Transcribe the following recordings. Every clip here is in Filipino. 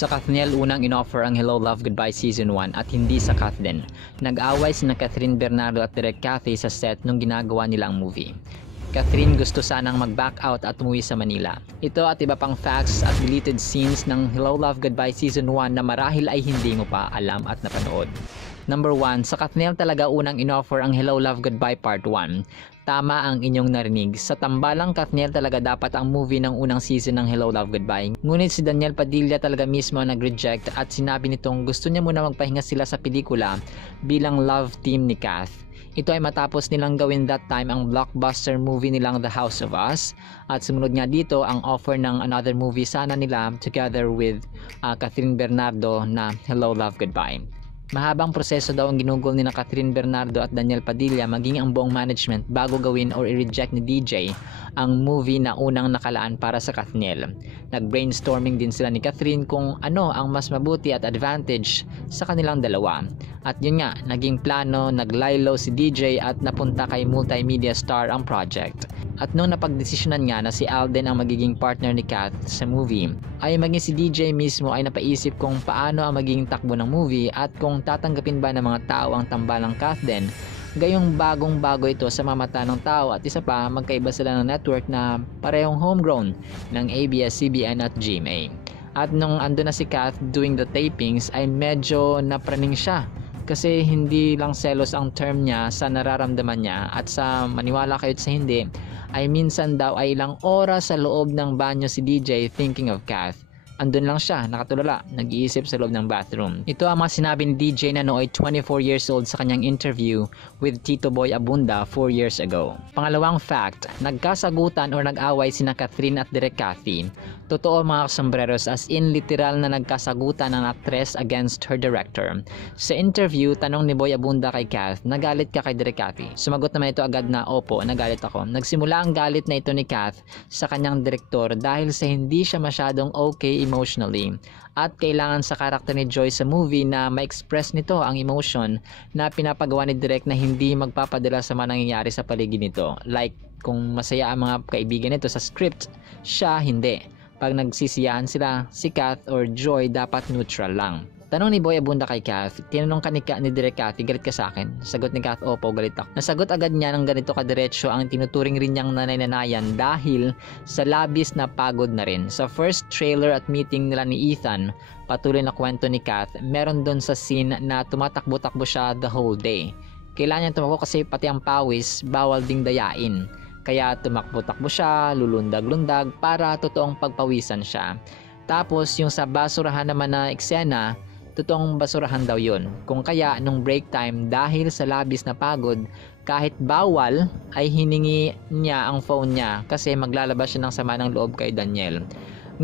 Sa Kathniel unang inoffer ang Hello Love Goodbye Season 1 at hindi sa Kath din. Nag-away sina Catherine Bernardo at Direk Cathy sa set nung ginagawa nila ang movie. Catherine gusto sanang mag-back out at umuwi sa Manila. Ito at iba pang facts at deleted scenes ng Hello Love Goodbye Season 1 na marahil ay hindi mo pa alam at napanood. Number 1, sa Kathniel talaga unang inoffer ang Hello Love Goodbye Part 1. Tama ang inyong narinig. Sa tambalang Kathniel talaga dapat ang movie ng unang season ng Hello Love Goodbye. Ngunit si Daniel Padilla talaga mismo ang nag-reject at sinabi nitong gusto niya muna magpahinga sila sa pelikula bilang love team ni Kath. Ito ay matapos nilang gawin that time ang blockbuster movie nilang The House of Us at sumunod nga dito ang offer ng another movie sana nila together with Catherine Bernardo na Hello Love Goodbye. Mahabang proseso daw ang ginugol ni na Catherine Bernardo at Daniel Padilla maging ang buong management bago gawin or i-reject ni DJ ang movie na unang nakalaan para sa Kathniel. Nag-brainstorming din sila ni Catherine kung ano ang mas mabuti at advantage sa kanilang dalawa. At yun nga, naging plano, naglaylo si DJ at napunta kay multimedia star ang project. At nung napagdesisyonan nga na si Alden ang magiging partner ni Kath sa movie, ay maging si DJ mismo ay napaisip kung paano ang magiging takbo ng movie at kung tatanggapin ba ng mga tao ang tambalang Kath din. Gayong bagong-bago ito sa mga mata ng tao at isa pa magkaiba sila ng network na parehong homegrown ng ABS-CBN at GMA. At nung ando na si Kath doing the tapings ay medyo napraning siya. Kasi hindi lang selos ang term niya sa nararamdaman niya at sa maniwala kayo sa hindi ay minsan daw ay ilang oras sa loob ng banyo si DJ thinking of Kath. Andun lang siya, nakatulala, nag-iisip sa loob ng bathroom. Ito ang mga sinabi ni DJ na nooy 24 years old sa kanyang interview with Tito Boy Abunda 4 years ago. Pangalawang fact, nagkasagutan or nag-away sina Catherine at Direk Cathy. Totoo mga kasombreros, as in literal na nagkasagutan ng actress against her director. Sa interview, tanong ni Boy Abunda kay Kath, nagalit ka kay Direk Cathy? Sumagot naman ito agad na, opo, nagalit ako. Nagsimula ang galit na ito ni Kath sa kanyang direktor dahil sa hindi siya masyadong okay emotionally. At kailangan sa karakter ni Joy sa movie na ma-express nito ang emotion na pinapagawa ni Direk na hindi magpapadala sa mga nangyayari sa paligid nito. Like, kung masaya ang mga kaibigan nito sa script, siya hindi. Pag nagsisiyahan sila, si Kath or Joy dapat neutral lang. Tanong ni Boy Abunda kay Kath, tinanong ka ni Direk Cathy, galit ka sa akin? Sagot ni Kath, opo, galit ako. Nasagot agad niya ng ganito kadiretso ang tinuturing rin niyang nanay-nanayan dahil sa labis na pagod na rin. Sa first trailer at meeting nila ni Ethan, patuloy na kwento ni Kath, meron doon sa scene na tumatakbo-takbo siya the whole day. Kailangan niya tumakbo kasi pati ang pawis, bawal ding dayain. Kaya tumakbo-takbo siya, lulundag-lundag para totoong pagpawisan siya. Tapos yung sa basurahan naman na eksena, totoong basurahan daw yun. Kung kaya nung break time dahil sa labis na pagod, kahit bawal ay hiningi niya ang phone niya kasi maglalabas siya ng sama ng loob kay Daniel.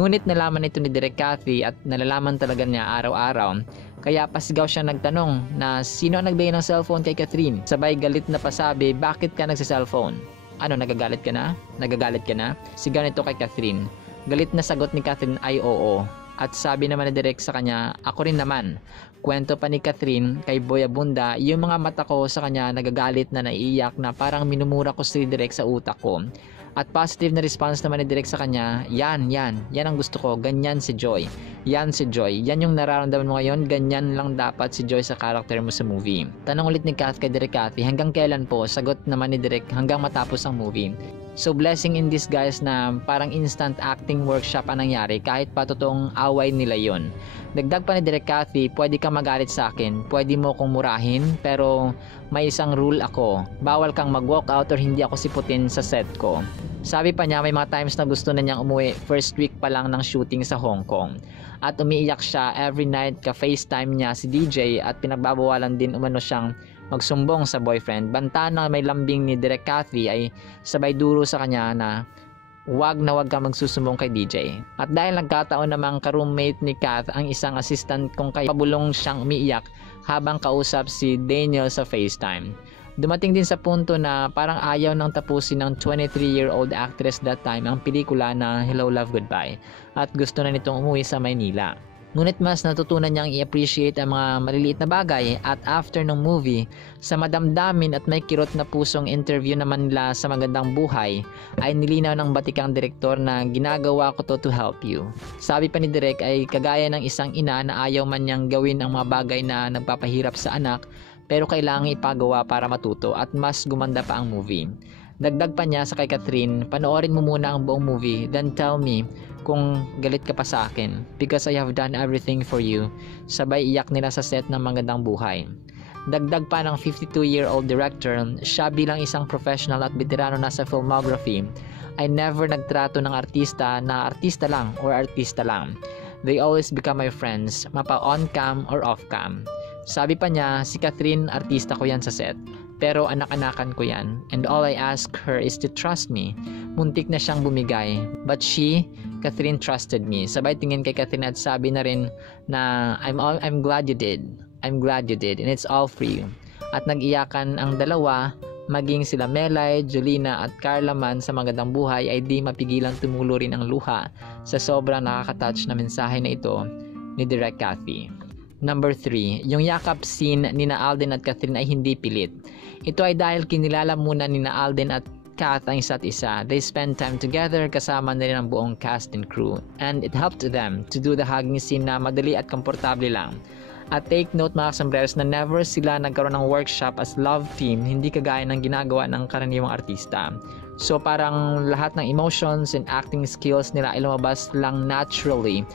Ngunit nalaman ito ni Direk Cathy at nalalaman talaga niya araw-araw. Kaya pasigaw siya nagtanong na sino ang nagbigay ng cellphone kay Catherine. Sabay galit na pasabi, bakit ka nagsa-cellphone? Ano, nagagalit ka na? Nagagalit ka na? Sigaw nito kay Catherine. Galit na sagot ni Catherine ay oo. At sabi naman ni Direk sa kanya, ako rin naman. Kwento pa ni Catherine kay Boy Abunda, yung mga mata ko sa kanya nagagalit na naiiyak na parang minumura ko si Direk sa utak ko. At positive na response naman ni Direk sa kanya, yan ang gusto ko, ganyan si Joy. Yan si Joy, yan yung nararamdaman mo ngayon, ganyan lang dapat si Joy sa karakter mo sa movie. Tanong ulit ni Kath kay Direk Cathy, hanggang kailan po? Sagot naman ni Direk, hanggang matapos ang movie. So blessing in disguise na parang instant acting workshop ang nangyari kahit pa totoong away nila yon. Dagdag pa ni Direk Cathy, pwede kang magalit sa akin, pwede mo kong murahin, pero may isang rule ako, bawal kang mag-walk out or hindi ako siputin sa set ko. Sabi pa niya may mga times na gusto na niyang umuwi first week pa lang ng shooting sa Hong Kong. At umiiyak siya every night ka-FaceTime niya si DJ at pinagbabawalan din umano siyang magsumbong sa boyfriend. Banta na may lambing ni Direk Cathy ay sabay duro sa kanya na wag ka magsusumbong kay DJ. At dahil nagkataon namang ka-roommate ni Kath ang isang assistant kung kaya pabulong siyang umiiyak habang kausap si Daniel sa FaceTime. Dumating din sa punto na parang ayaw nang tapusin ng 23-year-old actress that time ang pelikula na Hello Love Goodbye at gusto na nitong umuwi sa Maynila. Ngunit mas natutunan niyang i-appreciate ang mga maliliit na bagay at after ng movie, sa madamdamin at may kirot na pusong interview naman nila sa Magandang Buhay, ay nilinaw ng batikang direktor na ginagawa ko to help you. Sabi pa ni Direk ay kagaya ng isang ina na ayaw man niyang gawin ang mga bagay na nagpapahirap sa anak, pero kailangang ipagawa para matuto at mas gumanda pa ang movie. Dagdag pa niya sa kay Catherine, panoorin mo muna ang buong movie, then tell me kung galit ka pa sa akin because I have done everything for you. Sabay iyak nila sa set ng Magandang Buhay. Dagdag pa ng 52-year-old director, siya bilang isang professional at veterano na sa filmography, ay never nagtrato ng artista na artista lang or artista lang. They always become my friends, mapa on-cam or off-cam. Sabi pa niya, si Catherine, artista ko yan sa set. Pero anak-anakan ko yan. And all I ask her is to trust me. Muntik na siyang bumigay. But Catherine trusted me. Sabay tingin kay Catherine at sabi na rin na I'm glad you did. I'm glad you did. And it's all for you. At nag-iyakan ang dalawa, maging sila Melay, Jolina at Carla man sa Magandang Buhay ay di mapigilang tumulo rin ang luha sa sobrang nakaka-touch na mensahe na ito ni Direk Cathy. Number 3, yung yakap scene ni na Alden at Catherine ay hindi pilit. Ito ay dahil kinilala muna ni na Alden at Kath ang isa't isa. They spend time together kasama na rin ang buong cast and crew. And it helped them to do the hugging scene na madali at komportable lang. At take note mga sombreros na never sila nagkaroon ng workshop as love team, hindi kagaya ng ginagawa ng karaniwang artista. So parang lahat ng emotions and acting skills nila ay lumabas lang naturally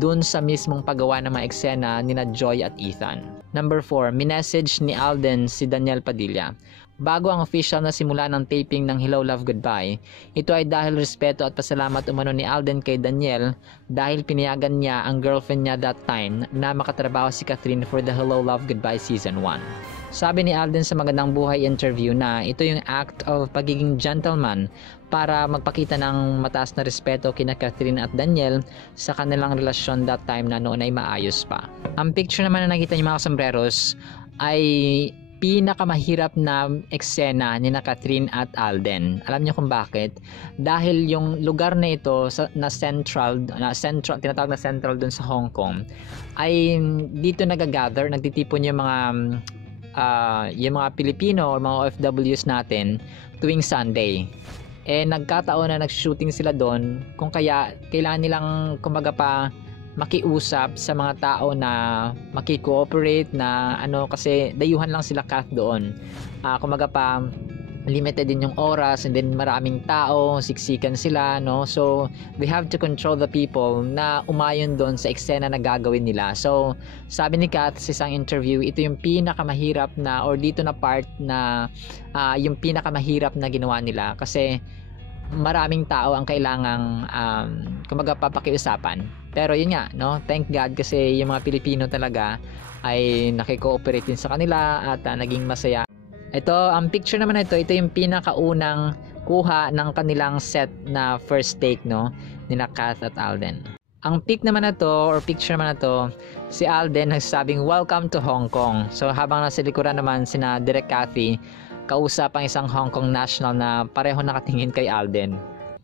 dun sa mismong paggawa ng mga eksena ni na Joy at Ethan. Number 4, minessage ni Alden si Daniel Padilla. Bago ang official na simula ng taping ng Hello Love Goodbye, ito ay dahil respeto at pasalamat umano ni Alden kay Daniel dahil pinayagan niya ang girlfriend niya that time na makatrabaho si Catherine for the Hello Love Goodbye Season 1. Sabi ni Alden sa Magandang Buhay interview na ito yung act of pagiging gentleman para magpakita ng mataas na respeto kina Catherine at Daniel sa kanilang relasyon that time na noon ay maayos pa. Ang picture naman na nakita niyo mga sombreros ay pinakamahirap na eksena ni na Catherine at Alden. Alam niyo kung bakit? Dahil yung lugar na ito na central, tinatawag na central dun sa Hong Kong, ay dito nagagather, nagtitipon yung mga Pilipino o mga OFWs natin tuwing Sunday. Nagkataon na nag-shooting sila doon, kung kaya kailangan nilang kumbaga pa makiusap sa mga tao na maki-cooperate na kasi dayuhan lang sila Kath doon. Kumbaga pa limited din yung oras and then maraming tao, siksikan sila, no? So we have to control the people na umayon doon sa eksena na gagawin nila. So sabi ni Kath sa isang interview, ito yung pinakamahirap na or dito na part na yung pinakamahirap na ginawa nila kasi maraming tao ang kailangang kumbaga papakiusapan. Pero yun nga, no? Thank God kasi yung mga Pilipino talaga ay nakikooperate din sa kanila at naging masaya. Ito, ang picture naman ito yung pinakaunang kuha ng kanilang set na first take, no? Nila Kath at Alden. Ang pic naman na to, or picture naman na to, si Alden nagsasabing welcome to Hong Kong. So habang nasa likuran naman sina Direk Cathy, kausap ang isang Hong Kong national na pareho nakatingin kay Alden.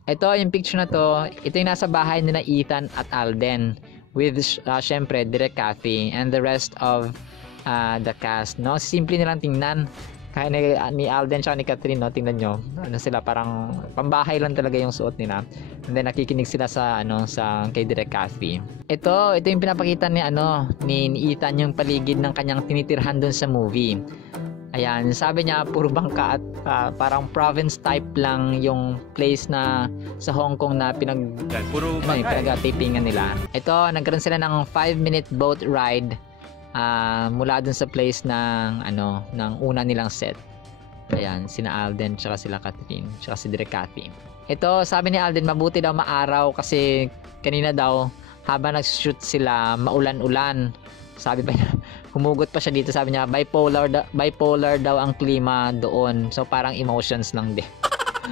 Ito yung picture na to, ito yung nasa bahay nila Ethan at Alden with syempre Direk Cathy and the rest of the cast, no? Simple nilang tingnan. Kaya ni Alden siya ni Catherine, no? Tingnan nyo, sila parang pambahay lang talaga yung suot nila. And then nakikinig sila sa kay Direk Cathy. Ito yung pinapakita ni Ethan yung paligid ng kanyang tinitirhan doon sa movie. Ayan, sabi niya puro bangka at parang province type lang yung place na sa Hong Kong na pinag-tapingan nila. Ito, nagkaroon sila ng 5-minute boat ride mula dun sa place ng una nilang set. Ayan, sina Alden tsaka sila Catherine tsaka si Direk Cathy. Ito, sabi ni Alden mabuti daw maaraw kasi kanina daw habang nag-shoot sila maulan-ulan. Sabi pa niya, humugot pa siya dito, sabi niya bipolar daw ang klima doon. So parang emotions lang din.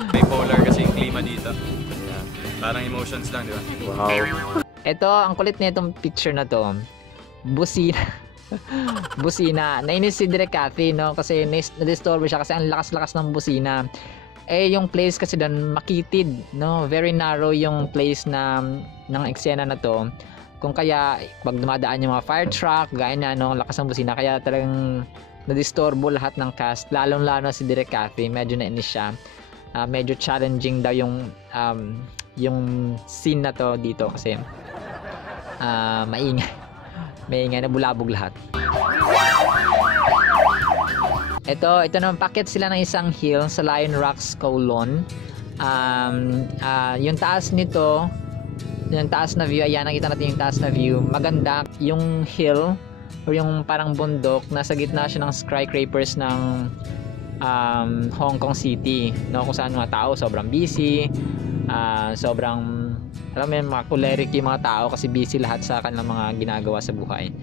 Bipolar kasi yung klima dito. Yeah. Parang emotions lang, di ba? Wow. Ito, ang kulit na itong picture na to. Busina. Nainis si Direk Cathy, no? Kasi na-disturb siya kasi ang lakas-lakas ng busina. Yung place kasi doon makitid, no? Very narrow yung place ng eksena na to. Kung kaya, pag dumadaan yung mga fire truck, gaya na, no, lakas ng busina, kaya talagang nadistorbo lahat ng cast, lalong-lalo si Direk Cathy, medyo nainis siya. Medyo challenging daw yung scene na to dito kasi maingay na bulabog lahat. Ito naman, packet sila ng isang hill sa Lion Rocks, Kowloon. Yung taas nito, yung taas na view, ayan, nakita natin yung taas na view, maganda. Yung hill or yung parang bundok, nasa gitna siya ng skyscrapers ng Hong Kong City, no, kung saan mga tao sobrang busy, sobrang, alam mo yun, mga choleric yung mga tao kasi busy lahat sa kanilang mga ginagawa sa buhay.